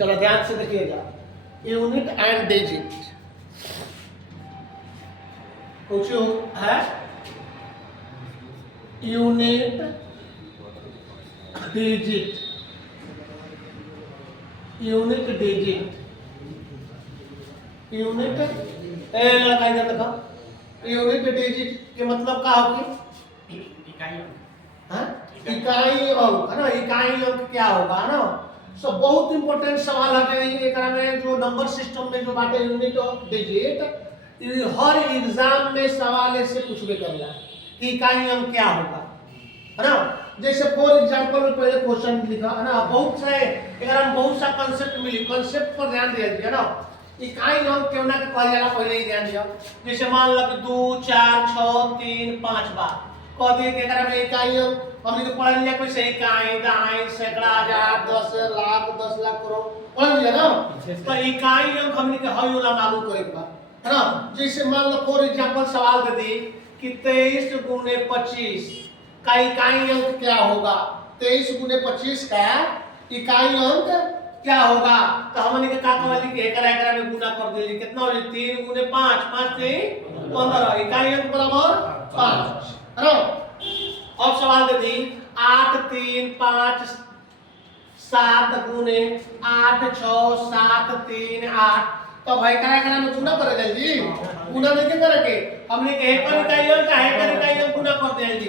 चलो ध्यान से देखिएगा, यूनिट एंड डिजिट कुछ है, unit digit, unit digit, unit लड़का इधर देखो, यूनिट डिजिट के मतलब क्या होगी? इकाई अंक है ना, इकाई अंक क्या होगा है ना। सो बहुत इंपॉर्टेंट सवाल है एक में जो नंबर सिस्टम में जो बात है unit of digit, her exam में सवाल ऐसे पूछबे करेगा कि इकाई अंक क्या होगा है ना। जैसे फॉर एग्जांपल में पहले क्वेश्चन लिखा है ना, बहुत सारे अगर हम बहुत सा कांसेप्ट मिली, कांसेप्ट पर ध्यान दिया है ना। इकाई अंक केवना के कहल जाला पहले ही ध्यान दियो। जैसे मान लो कि 2 4 6 3 5 बार कह दिए कि एकरा में इकाई अंक हमने तो पढ़ लिया, कोई से इकाई दहाई सैकड़ा हजार 10 लाख 10 लाख करोड़ पढ़ लिया ना। तो इकाई अंक हमने के हई वाला मालूम करे के बा है ना। जैसे मान लो फॉर एग्जांपल सवाल दे दी कि 23 गुने 25 का इकाई अंक क्या होगा, 23 गुने 25 का इकाई अंक क्या होगा। तो हमने के का कहली कि एकरा में गुना कर देली, कितना हो 3 गुने 5 5 3 15 इकाई अंक बराबर 5 है ना। अब सवाल दे दी 8 3 5 7 गुने 8 6 7 3 8, तो भाई करा में गुना करे जाए जी, गुना नहीं करे के हमने के एक पर इकाई अंक है, कर इकाई अंक गुना कर दे जी।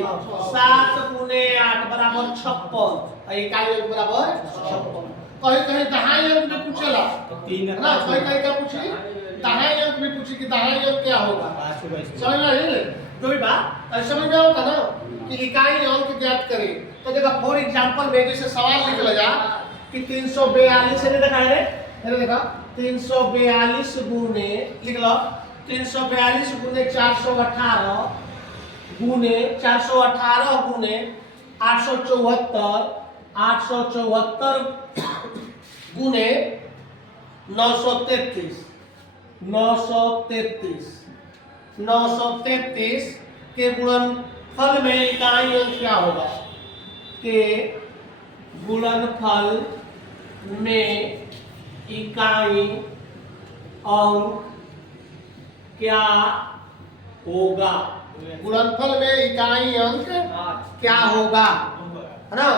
7 गुने 8 बराबर 56, इकाई अंक बराबर 56। कहीं कहीं दहाई अंक में पूछेला ना, कहीं क्या पूछी दहाई अंक में पूछी कि दहाई अंक क्या होगा, समझ में आई जो भी बात समझ में होता ना कि इकाई अंक ज्ञात करें। तो देखा फॉर एग्जांपल में जैसे सवाल लिख जा कि 342 है, देखा है रे, देखा 342 गुने लिख लो 342 गुने 418 गुने 418 गुने 874 874 गुने 933 933 933 के गुणनफल में इकाई अंक क्या होगा, के गुणनफल में इकाई अंक क्या होगा, गुणनफल में इकाई अंक क्या होगा है ना।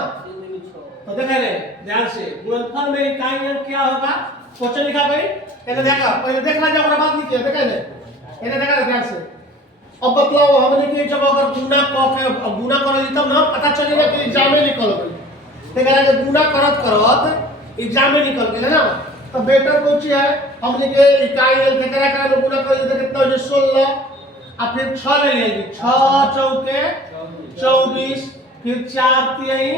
तो देखे रे ध्यान से, गुणनफल में इकाई अंक क्या होगा, क्वेश्चन लिखा भाई पहले देखा, पहले देखना जब ओकरा बाद लिखिए, देखा ने इन्हें देखा ध्यान से। अब बतलाओ हमने कि जब अगर गुना कर तब ना पता चलेगा कि एग्जाम में निकल गई, देखा कि गुना करत एग्जाम में निकल गए ना। तो बेटर कौन सी है, हमने के इकाई अंक करा में गुना कर देते कितना हो जाए 16, और फिर 6 ले लेंगे 6 चौके 24, फिर 4 3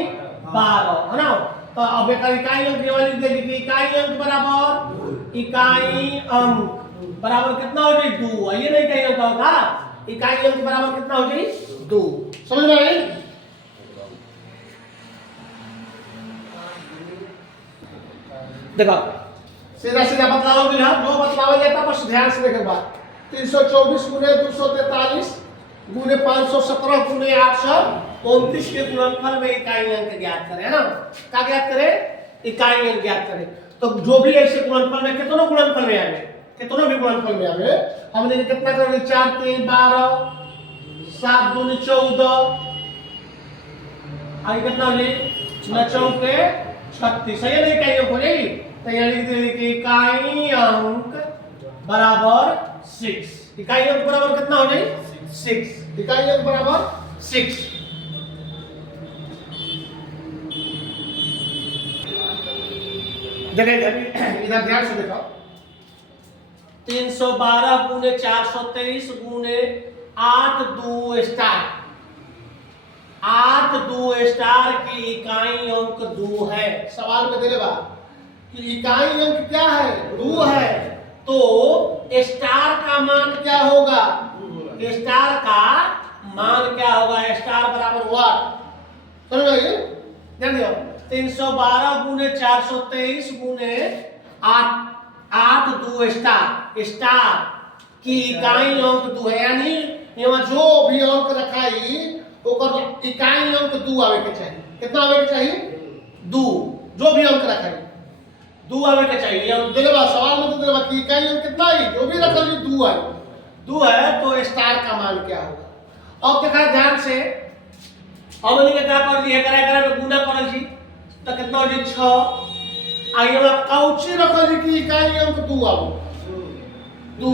12 है ना। तो अब एक इकाई अंक वाली दे दी, इकाई अंक बराबर इकाई अंक बराबर कितना हो जाए 2, ये नहीं कहीं होगा, इकाई अंक बराबर कितना हो जाए 2, समझ में आई। देखो सीधा सीधा बतलाओ भी जो बतलावा जाता बस ध्यान से देखे बात। 324 गुने 243 गुने 517 गुने 829 के गुणनफल में इकाई अंक ज्ञात करें है ना। क्या ज्ञात करें, इकाई अंक ज्ञात करें। तो जो भी ऐसे गुणनफल में कितनों गुणनफल में आवे, कितनों भी गुणनफल में आवे, हमने कितना करेंगे 4 3 12 7 2 14 आगे कितना हो जाए 9 चौके 36, सही नहीं इकाई अंक हो जाएगी। तो यहाँ लिख देंगे कि इकाई अंक बराबर 6, इकाई अंक बराबर कितना हो जाए 6, इकाई अंक बराबर 6। देखिए इधर ध्यान से देखो 312 गुने 423 गुने 8 2 स्टार, 8 2 स्टार की इकाई अंक 2 है। सवाल में दे बा कि इकाई अंक क्या है 2 है, तो स्टार का मान क्या होगा, स्टार का मान क्या होगा, स्टार बराबर व्हाट, समझ आइए ध्यान दियो। 312 गुने 423 गुने 8 2 स्टार, स्टार की इकाई अंक 2 है, यानी यहाँ जो भी अंक रखाई ओकर इकाई अंक 2 आवे के चाहिए, कितना आवे के चाहिए 2, जो भी अंक रखाई 2 आवे के चाहिए। और दिले बा सवाल में तो दिले बा कि इकाई अंक कितना है, जो भी रखल जी 2 है, 2 है तो स्टार का मान क्या होगा। अब देखा ध्यान से, अब इनके क्या कर जी, एकरा में गुना करल जी तो कितना हो जी 6। आइए हम काउची रखल जी कि इकाई अंक 2 आवे, 2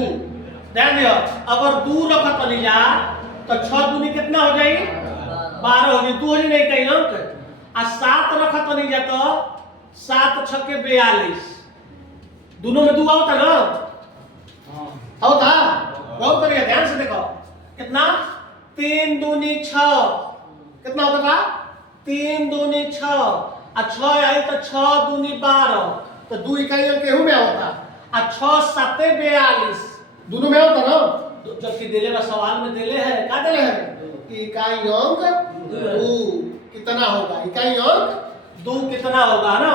ध्यान दियो। अगर 2 रखत नहीं जा तो 6 दूनी कितना हो जाई 12 हो जाई, 2 हो जाई नहीं कहीं अंक। आ 7 रखत नहीं जा तो 7 छक्के 42, दोनों में 2 होता ना, होता बहुत करिए ध्यान से देखो कितना 3 दूनी 6, कितना होता था 3 दूनी 6 और 6 आई तो 6 दूनी 12 तो 2 इकाई अंक केहू में होता और 6 7 42 दोनों में होता ना। जबकि दिले में सवाल में दिले है क्या दिले है कि इकाई अंक 2 कितना होगा, इकाई अंक 2 कितना होगा ना।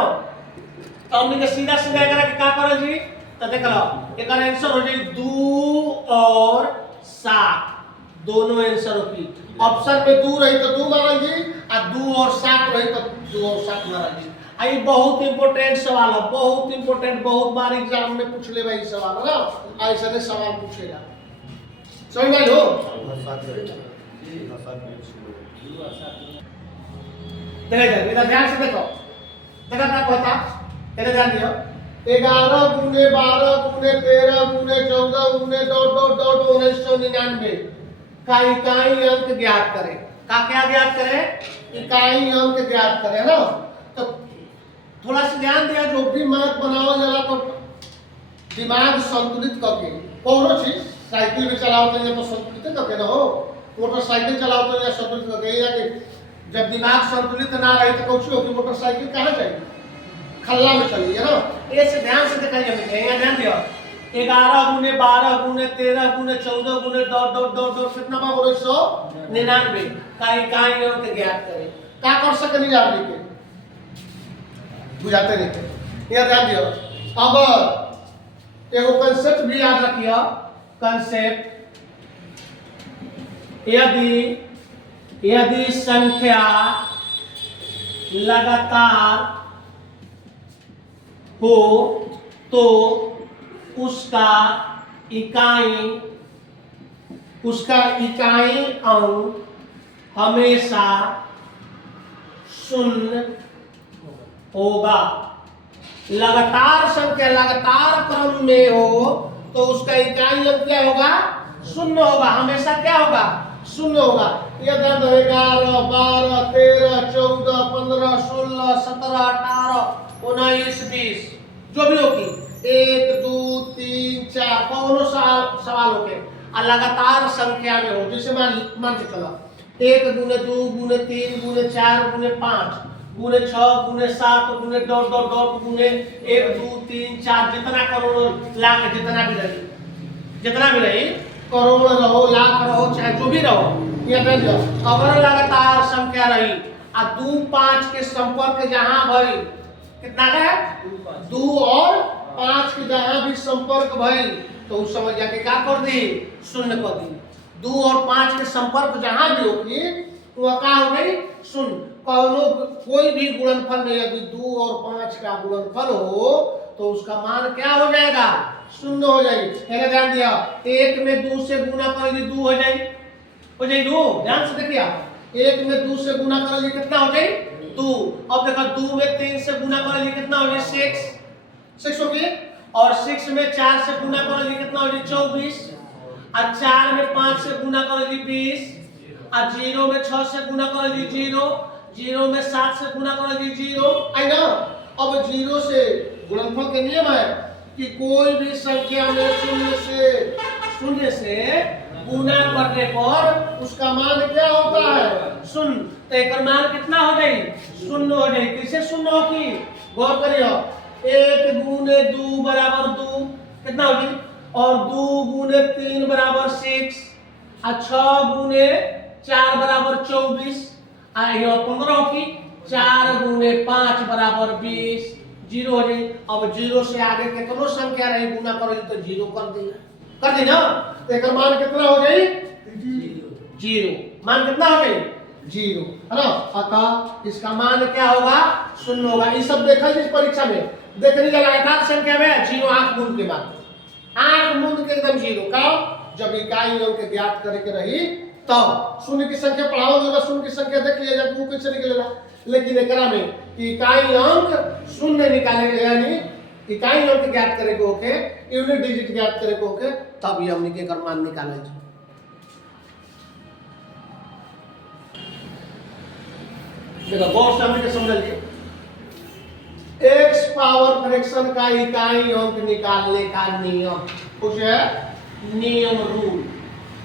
तो हमने सीधा सीधा करा के क्या करल जी तो देख लो एक आंसर हो जाई 2 और 7, दोनों आंसर होगी। ऑप्शन में 2 रही तो 2 मारल जी और 2 और 7 रही तो 2 और 7 मारल जी। आई बहुत इंपोर्टेंट सवाल है, बहुत इंपोर्टेंट, बहुत बार एग्जाम में पूछ ले भाई सवाल ना, ऐसे ने सवाल पूछेगा, समझ में लो। देखो इधर ध्यान से देखो, देखा क्या कहता, इधर ध्यान दियो 11 गुने 12 गुने 13 गुने 14 गुने डॉट डॉट डॉट 1999 का इकाई अंक ज्ञात करें। का क्या ज्ञात करें, इकाई अंक ज्ञात करें ना। तो थोड़ा सा ध्यान दिया, जो भी मैथ बनाओ जरा तो दिमाग संतुलित करके, कोनो चीज साइकिल भी चलाओ तो ये तो संतुलित करके ना हो, मोटरसाइकिल चलाओ तो ये संतुलित करके, या कि जब दिमाग संतुलित ना रहे तो कुछ हो कि मोटरसाइकिल कहाँ जाएगी, खल्ला में चली है ना। ऐसे ध्यान से दिखाइए, हमें ध्यान दियो 11 गुने 12 गुने 13 गुने 14 गुने डॉट डॉट डॉट डॉट कितना बा 1999 का इकाई अंक ज्ञात करें। क्या कर सके नहीं आप लिखे बुझाते नहीं, यह ध्यान दियो। अब एगो कंसेप्ट भी याद रखिए, कंसेप्ट यदि संख्या लगातार हो तो उसका इकाई अंक हमेशा शून्य होगा। लगातार संख्या लगातार क्रम में हो तो उसका इकाई अंक क्या होगा, शून्य होगा, हमेशा क्या होगा, शून्य होगा। यह 11 12 13 14 15 16 17 18 19 20 जो भी होगी 1 2 3 4 कौन सवाल हो गए लगातार संख्या में हो, जैसे मान के चलो 1 गुने 2 गुने 3 गुने 4 गुने 5 गुने 6 गुने 7 गुने डॉट डॉट डॉट गुने 1 2 3 4 जितना करोड़ लाख जितना भी रही करोड़ रहो लाख रहो चाहे जो भी रहो, ये अगर लगातार संख्या रही आ 2 5 के संपर्क जहां भई कितना है 2 और 5 के जहां भी संपर्क भई तो उस समय जाके क्या कर दी, शून्य कर दी। 2 और 5 के संपर्क जहां भी होगी वह क्या हो गई, शून्य। कोई भी गुणनफल में यदि 2 और 5 का गुणनफल हो तो उसका मान क्या हो जाएगा, शून्य हो जाएगी। ध्यान दिया 1 में 2 से गुना करेंगे 2 हो जाएगी, 2 ध्यान से देखिए 1 में 2 से गुना करेंगे कितना हो जाए 2। अब देखो 2 में 3 से गुना करेंगे कितना हो जाए 6 हो गए, और 6 में 4 से गुना करेंगे कितना हो जाए 24, और 4 में 5 से गुना करेंगे 20, और 0 में 6 से गुना करेंगे 0, 0 में 7 से गुना करेंगे 0 है ना। अब 0 से गुणनफल का नियम है कि कोई भी संख्या में शून्य से गुना करने पर उसका मान क्या होता है, शून्य। तो एक मान कितना हो जाए, शून्य हो जाए। किसे शून्य होगी, गौर करिए 1 गुने 2 बराबर 2 कितना होगी, और 2 गुने 3 बराबर 6, और 6 गुने 4 बराबर 24, और 15 होगी, 4 गुने 5 बराबर 20, 0 हो जाए। अब 0 से आगे कितनो संख्या रही गुना करोगे तो 0 कर दी ना। तो एक मान कितना हो जाए 0, मान कितना हो जाए जीरो, है ना। अतः इसका मान क्या होगा, शून्य होगा। ये सब देखा इस परीक्षा में देखने का लगातार संख्या में जीरो आंख मूंद के बाद, आंख मूंद के एकदम जीरो। कब, जब इकाई अंक ज्ञात करे के रही तब। शून्य की संख्या पढ़ाओगे, शून्य की संख्या देख लिया जाए वो कैसे निकलेगा। लेकिन एकरा में इकाई अंक शून्य निकाले, यानी इकाई अंक ज्ञात करे को होके, यूनिट डिजिट ज्ञात करे को होके, तब ये हमने के एकर मान निकाले छै। देखो गौर से हमने समझलिए, एक्स पावर फ्रैक्शन का इकाई अंक निकालने का नियम, कुछ है नियम, रूल।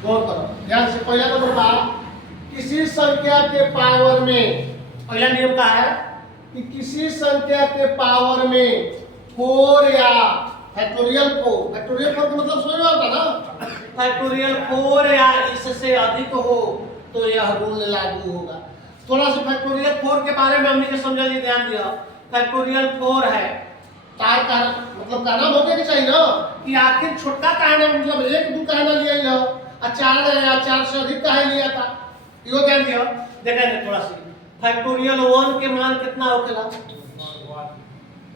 गौर करो ध्यान से। पहला नंबर बात, किसी संख्या के पावर में, पहला नियम का है कि किसी संख्या के पावर में 4 या फैक्टोरियल 4, फैक्टोरियल 4 का मतलब समझ में आता ना, फैक्टोरियल 4 या इससे अधिक हो तो यह रूल लागू होगा। थोड़ा सा फैक्टोरियल 4 के बारे में हमने समझा लिया, ध्यान दिया। फैक्टोरियल 4 है, तार का मतलब कहना होके के चाहिए ना कि आखिर छोटा कहना मतलब 1 2 कहना लिया ही हो, और 4 से अधिक कहे लिया था, यो ध्यान दियो। देखें थोड़ा सा, फैक्टोरियल 1 के मान कितना होखेला,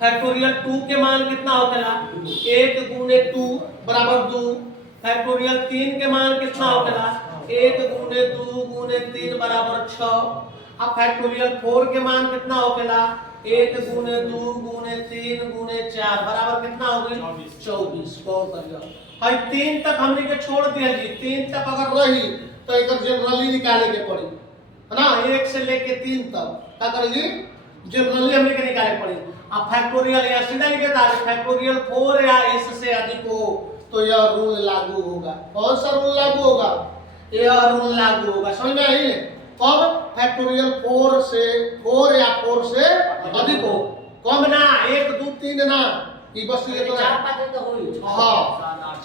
फैक्टोरियल 2 के मान कितना होखेला, 1 गुने 2 बराबर 2। फैक्टोरियल 3 के मान कितना होखेला, 1 गुने 2 गुने 3 बराबर 6। अब फैक्टोरियल 4 के मान कितना होखेला, 1 गुने 2 गुने 3 गुने 4 बराबर कितना हो गई, 24। गौर करियो, भाई 3 तक हमने के छोड़ दिया जी। 3 तक अगर रही तो एक जनरली निकाले के पड़ी, है ना। 1 से लेके 3 तक क्या करेगी, जनरली हमने के निकाले पड़ी। अब फैक्टोरियल या सीधा लिखे था, फैक्टोरियल 4 या इससे अधिक हो तो यह रूल लागू होगा। कौन सा रूल लागू होगा, यह रूल लागू होगा। समझ में आई। कब, फैक्टोरियल 4 या 4 से अधिक हो, कम ना 1 2 3 ना, ये बस ये तो 4 5 तो होई। हां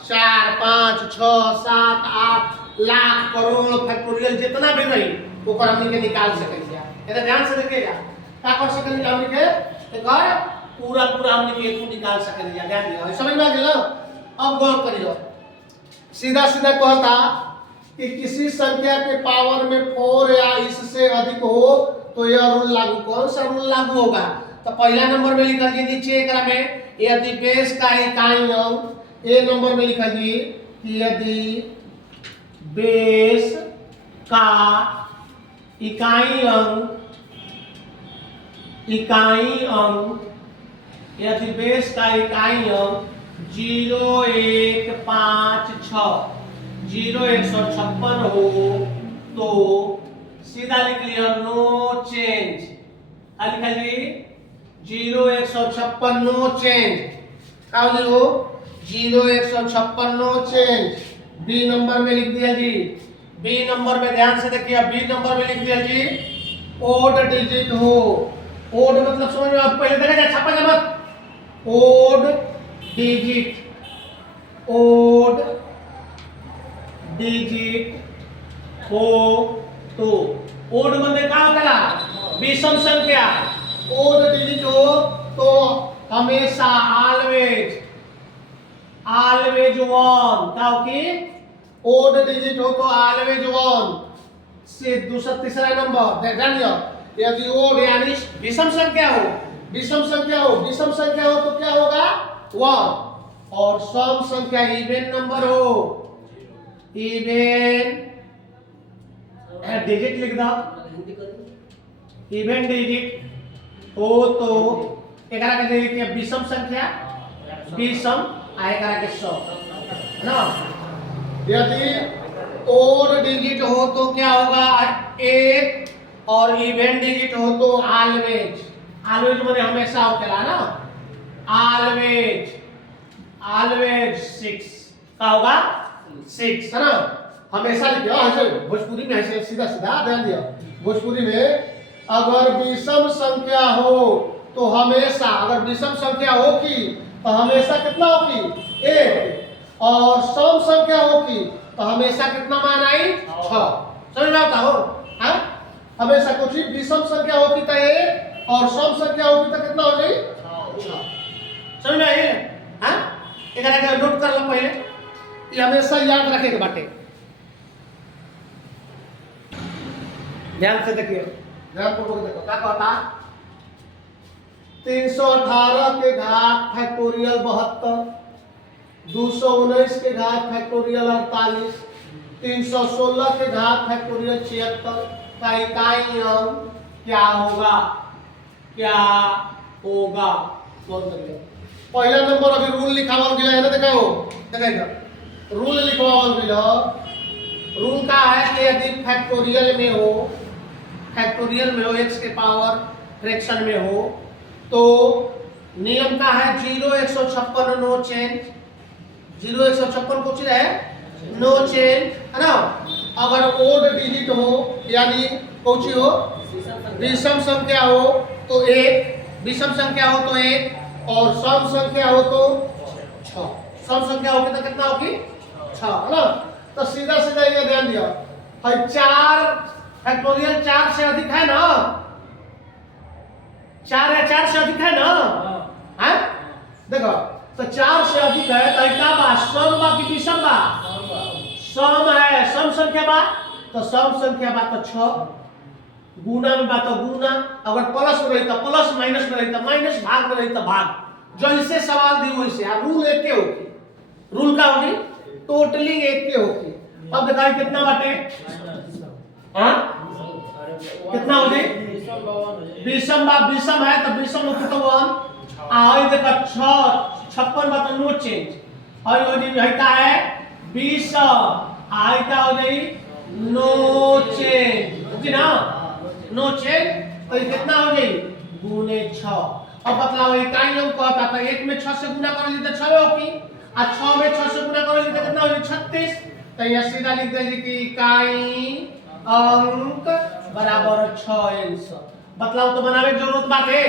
4 5 6 7 8 लाख करोड़ फैक्टोरियल जितना भी रही ऊपर हमनी के निकाल सकेलिया। एदा ध्यान से देखिएगा, का कर सकेलिया हमनी के एकर पूरा हमनी के एक निकाल सकेलिया। ध्यान दियो, समझ में आ गेल। अब गौर करियो, सीधा सीधा कहता कि किसी संख्या के पावर में 4 या इससे अधिक हो तो यह रूल लागू। कौन सा रूल लागू होगा, तो पहला नंबर में लिखा जी नीचे एकरा में, यदि बेस का इकाई अंक, ए नंबर में लिखा जी कि यदि बेस का इकाई अंक, यदि बेस का इकाई अंक 0 1 5 6 0156 हो तो सीधा लिख लिया नो चेंज। लिखा जी 0156 नो चेंज, क्या हो 0156 नो चेंज। बी नंबर में लिख दिया जी, बी नंबर में ध्यान से देखिए, बी नंबर में लिख दिया जी ओड डिजिट हो। ओड मतलब समझ में आप पहले देखा जाए, छापा मत। ओड डिजिट, ओड डिजिट हो तो, ओड मतलब क्या होता है, विषम संख्या। ओड डिजिट हो तो हमेशा ऑलवेज 1 क्या हो कि ओड डिजिट हो तो ऑलवेज 1 से दूसरा तीसरा नंबर ध्यान दियो। यदि ओड यानी विषम संख्या हो, विषम संख्या हो तो क्या होगा 1, और सम संख्या इवन नंबर हो, इवन डिजिट लिख दो, इवन डिजिट हो तो एकरा के देखिए विषम संख्या, विषम आएगा के 100 ना। यदि ओड डिजिट हो तो क्या होगा 1, और इवन डिजिट हो तो ऑलवेज, ऑलवेज माने हमेशा होखेला ना, ऑलवेज 6 का होगा 6, है ना। हमेशा लिखियो, ऐसे भोजपुरी में ऐसे सीधा ध्यान दियो। भोजपुरी में अगर विषम संख्या हो तो हमेशा, अगर विषम संख्या होगी तो हमेशा कितना होगी 1, और सम संख्या होगी तो हमेशा कितना मान आई 6। समझ में आता हो, हाँ। हमेशा कुछ भी विषम संख्या होगी तो 1, और सम संख्या होगी तो कितना हो जाए 6। समझ में आई, हाँ। एकरा के नोट कर लो पहले, ये हमेशा याद रखे के बाटे। ध्यान से देखिए, ध्यान पूर्वक देखो क्या कहता। 318 के घात फैक्टोरियल 72, 219 के घात फैक्टोरियल 48, 316 के घात फैक्टोरियल 76 का इकाई अंक क्या होगा? क्या होगा? पहला नंबर अभी रूल लिखावल गया है ना, देखो देखो रूल लिखवावल गया। रूल का है कि यदि फैक्टोरियल में हो x के पावर फ्रैक्शन में हो तो नियम का है 0 156 नो चेंज, 0 156 कुछ है नो चेंज है ना। अगर ओड डिजिट हो यानी कुछ हो विषम संख्या हो तो 1, विषम संख्या हो तो 1 और सम संख्या हो तो 6। सम संख्या होगी तो कितना होगी? 6 है ना। तो सीधा सीधा ये ध्यान दिया भाई, 4 फैक्टोरियल 4 से अधिक है ना, 4 या 4 से अधिक है ना, है देखो तो 4 से अधिक है तो क्या बा? सम बा कि विषम बा? सम है, सम संख्या बा तो सम संख्या बा तो 6, गुना में बा तो गुना, अगर प्लस में रही तो प्लस, माइनस में रही तो माइनस, भाग में रही तो भाग। जैसे सवाल दी वैसे अब रूल एक के होगी। रूल का होगी टोटली एक के होगी। अब दिखाई कितना बाटे? हाँ कितना हो जाए? विषम बा, विषम है तो विषम होगी तो 1 आई देखा 6 56 बा तो नो चेंज और हो जाए है का है 20 आई का हो जाए नो चेंज जी ना, नो चेंज तो ये कितना हो जाए? गुने 6। अब बतलाओ इकाई अंक कहता था 1 में 6 से गुना कर ली तो 6 होगी और 6 में 6 से गुना कर ली तो कितना हो जाए? 36। तो यह सीधा लिख दे कि इकाई अंक बराबर 6 आंसर। बतलाओ तो बनावे की जरूरत बाटे,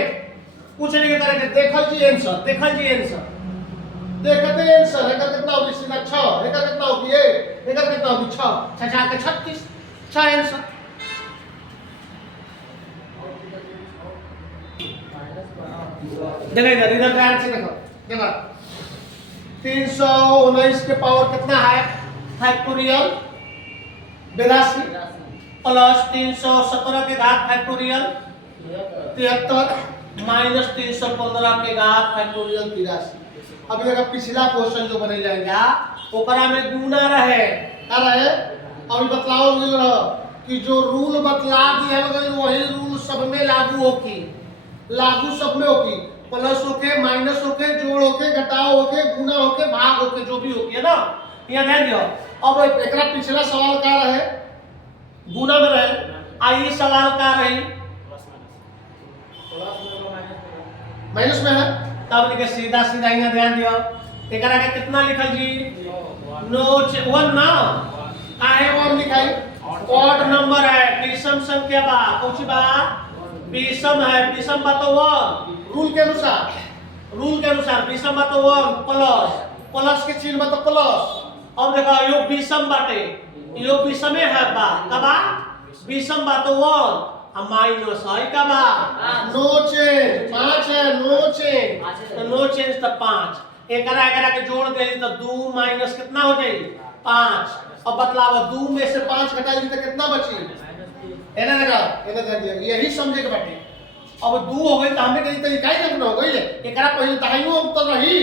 कुछ नहीं करे, देखल जी आंसर, देखल जी आंसर, देखते आंसर है कितना होगी? सीधा 6 है कितना होगी? ये है कितना होगी? 6 6 के 36 6 आंसर। देखो इधर ध्यान से देखो, देखो 319 के पावर कितना है? फैक्टोरियल 82 प्लस 317 के घात फैक्टोरियल 73 माइनस 315 के घात फैक्टोरियल 83। अब देखो पिछला क्वेश्चन जो बने जाएगा ओकरा में गुना रहे क्या रहे? अभी बतलाओ मिल रहा कि जो रूल बतला दिया वही रूल सब में लागू होगी, लागू सब में होगी। प्लस होके, माइनस होके, जोड़ होके, घटाव होके, गुना होके, भाग होके, जो भी होगी है ना। यहाँ ध्यान दियो। अब एकरा पिछला सवाल का रहे गुना में रहे, आई सवाल का रही माइनस में है, तब लिखे सीधा सीधा यहाँ ध्यान दियो। एकरा के कितना लिखल जी? नो 1 ना, काहे 1 लिखाई? ऑड नंबर है, विषम संख्या बा, कौन सी बा? विषम है, विषम बा तो 1 रूल के अनुसार, रूल के अनुसार विषम बा तो 1 प्लस, प्लस के चिन्ह बा तो प्लस। अब देखो यो विषम बाटे, यो विषमे है बा कबा? विषम बा तो 1 और माइनस है कबा? नो चेंज 5 है, नो चेंज तो नो चेंज तो 5। एकरा एकरा के जोड़ दे तो 2 माइनस कितना हो जाए? 5। अब बतलाओ 2 में से 5 घटा ली तो कितना बची? एना लगा, एना ध्यान दिया, यही समझे के बाटे। अब 2 हो गई तो हमें कहीं तो इकाई अंक हो गई ले, एकरा पहले दाहिनो अंक तो रही,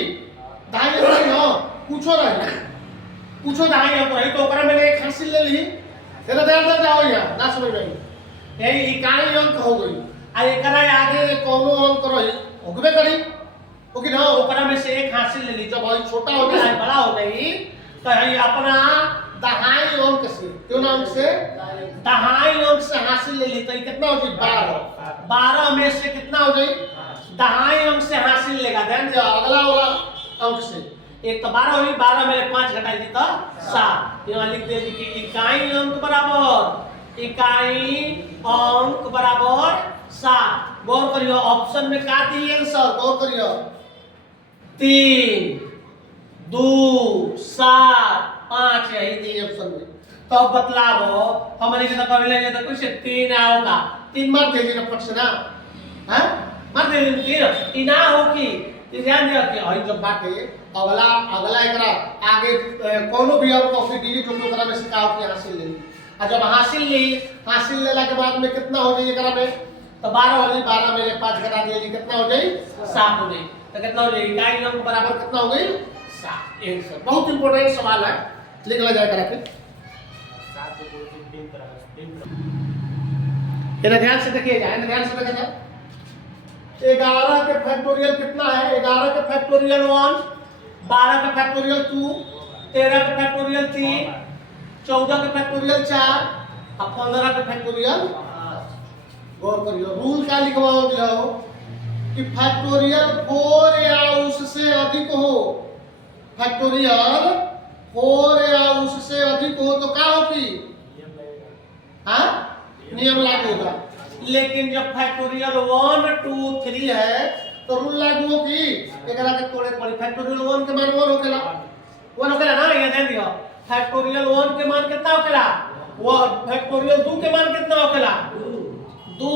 दाहिनो रही हो, पूछो रही, पूछो दाहिनो अंक रही तो ओकरा में 1 हासिल ले ली। एना ध्यान दे जाओ यहाँ ना समझ में यही इकाई अंक हो गई। आ एकरा आगे कोनो अंक रही होगबे करी ओके ना, ओकरा में से 1 हासिल ले ली। जब भाई छोटा हो गया बड़ा हो गई तो ये अपना दहाई अंक से, क्यों ना अंक से दहाई अंक से हासिल ले ली तो कितना हो गई? 12। 12 में से कितना हो गई? दहाई अंक से हासिल लेगा। ध्यान दिया, अगला वाला अंक से एक तो 12 हुई, 12 में 5 घटा दी तो 7। यहाँ लिख दे कि इकाई अंक बराबर, इकाई अंक बराबर 7। गौर करियो ऑप्शन में का दी आंसर, गौर करियो 3 2 7 5 यही दी ऑप्शन में। तो बतलाओ हमने के तो कर ले तो कुछ 3 आओगा, 3 मार दे ना फट से ना, हैं मार दे 3 इना हो की ध्यान दिया कि हई जब बाटे अगला एकरा आगे कोनो भी अंक ऑफ डिजिट होके ओकरा में से का के हासिल ले। और जब हासिल लेला के बाद में कितना हो जाए एकरा में तो 12 हो जाए, 12 में ले 5 घटा दिया जी कितना हो जाए 7 हो जाए। तो कितना हो जाए इकाई अंक बराबर कितना हो गई 7। एक सर बहुत इंपॉर्टेंट सवाल है, लिख ला जाए करा के। ये ध्यान से देखिए जाए, ध्यान से देखिए जाए। 11 के फैक्टोरियल कितना है? 11 के फैक्टोरियल 1, 12 के फैक्टोरियल 2, 13 के फैक्टोरियल 3, 14 के फैक्टोरियल 4 और 15 के फैक्टोरियल 5। गौर करिए रूल क्या लिखवाओ जाओ कि फैक्टोरियल 4 या उससे अधिक हो, फैक्टोरियल 4 या उससे अधिक हो तो क्या होगी? हाँ नियम लागू होगा। लेकिन जब फैक्टोरियल 1 2 3 है तो रूल लागू होगी एकरा के तोड़े पड़ी। फैक्टोरियल 1 के मान 1 होखेला, 1 होखेला ना, ये ध्यान दियो। फैक्टोरियल 1 के मान कितना होखेला? 1। फैक्टोरियल 2 के मान कितना होखेला? 2।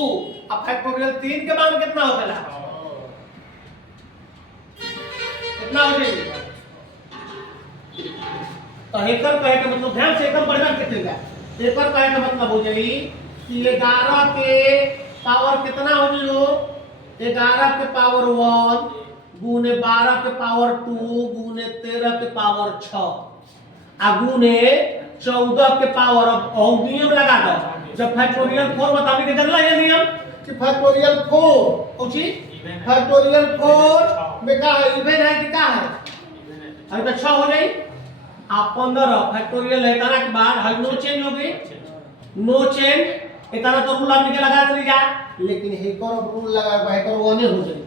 अब फैक्टोरियल 3 के मान कितना होखेला? कितना हो जाएगी? तो एकर कहे के मतलब ध्यान से एकदम बढ़िया लिखिएगा। एकर कहे का मतलब हो जाई कि 11 के पावर कितना हो जाइयो? 11 के पावर 1 गुने 12 के पावर 2 गुने 13 के पावर 6 आ गुने 14 के पावर। अब नियम लगा दो। जब फैक्टोरियल 4 बताने के जानला ये नियम कि फैक्टोरियल 4 पूछी फैक्टोरियल 4 में क्या है? इवन है कि क्या है? अभी तो 6 हो जाई। आप 15 फैक्टोरियल है तना के बाद हर नो चेंज होगी, नो चेंज। इतना तो रूल आपने क्या लगा दिया, लेकिन हेकर रूल लगा हेकर 1 हो जाए।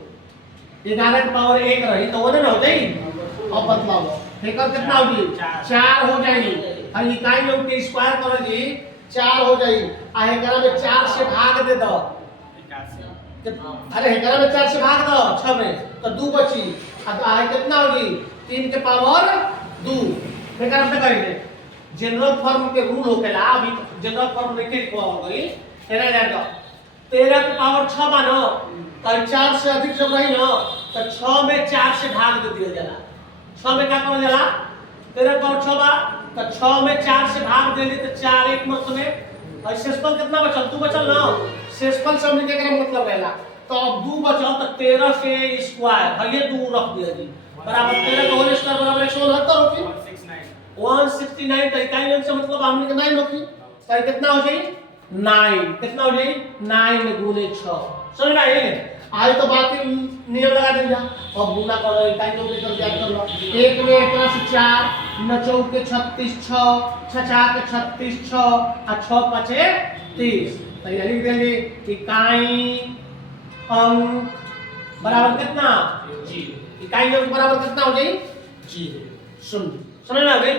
11 के पावर 1 रही तो 1 ना हो जाए। अब बतलाओ हेकर कितना होगी? 4 हो जाएगी। और इकाई अंक के स्क्वायर करो जी 4 हो जाएगी। आ हेकर में 4 से भाग दे दो। अरे हेकर में 4 से भाग दो 6 में तो 2 बची। आ कितना होगी? 3 के पावर 2। हेकर में करेंगे जनरल फॉर्म के रूल होखेला। अभी जनरल फॉर्म लेके लिखवा हो गई तेरा जान दो। 13 के पावर 6 मानो तो 4 से अधिक जब रही ना तो 6 में 4 से भाग दे दिया जाला। 6 में क्या करल जाला? 13 के पावर 6 बा तो 6 में 4 से भाग देली तो 4 एक मतलब में। और शेषफल कितना बचल? 2 बचल ना। शेषफल सब में क्या मतलब रहला तो अब 2 बचल तो 13 के स्क्वायर और ये 2 रख दिया जी बराबर 13 का होल स्क्वायर बराबर 169 होगी। 169 तो इकाई अंक से मतलब हमने के 9 होगी। तो कितना हो जाए? 9। कितना हो जाए? 9 गुने 6। समझ में आया? आई तो बाकी नियम लगा देंगे। अब गुना करो इकाई अंक के कर याद कर लो। 1 में 1 से 4 9 4 के 36 6 6 4 के 36 6 और 6 5 30। तो ये लिख देंगे इकाई अंक बराबर कितना? 0। इकाई अंक बराबर कितना हो जाए? 0। समझ में आ गई?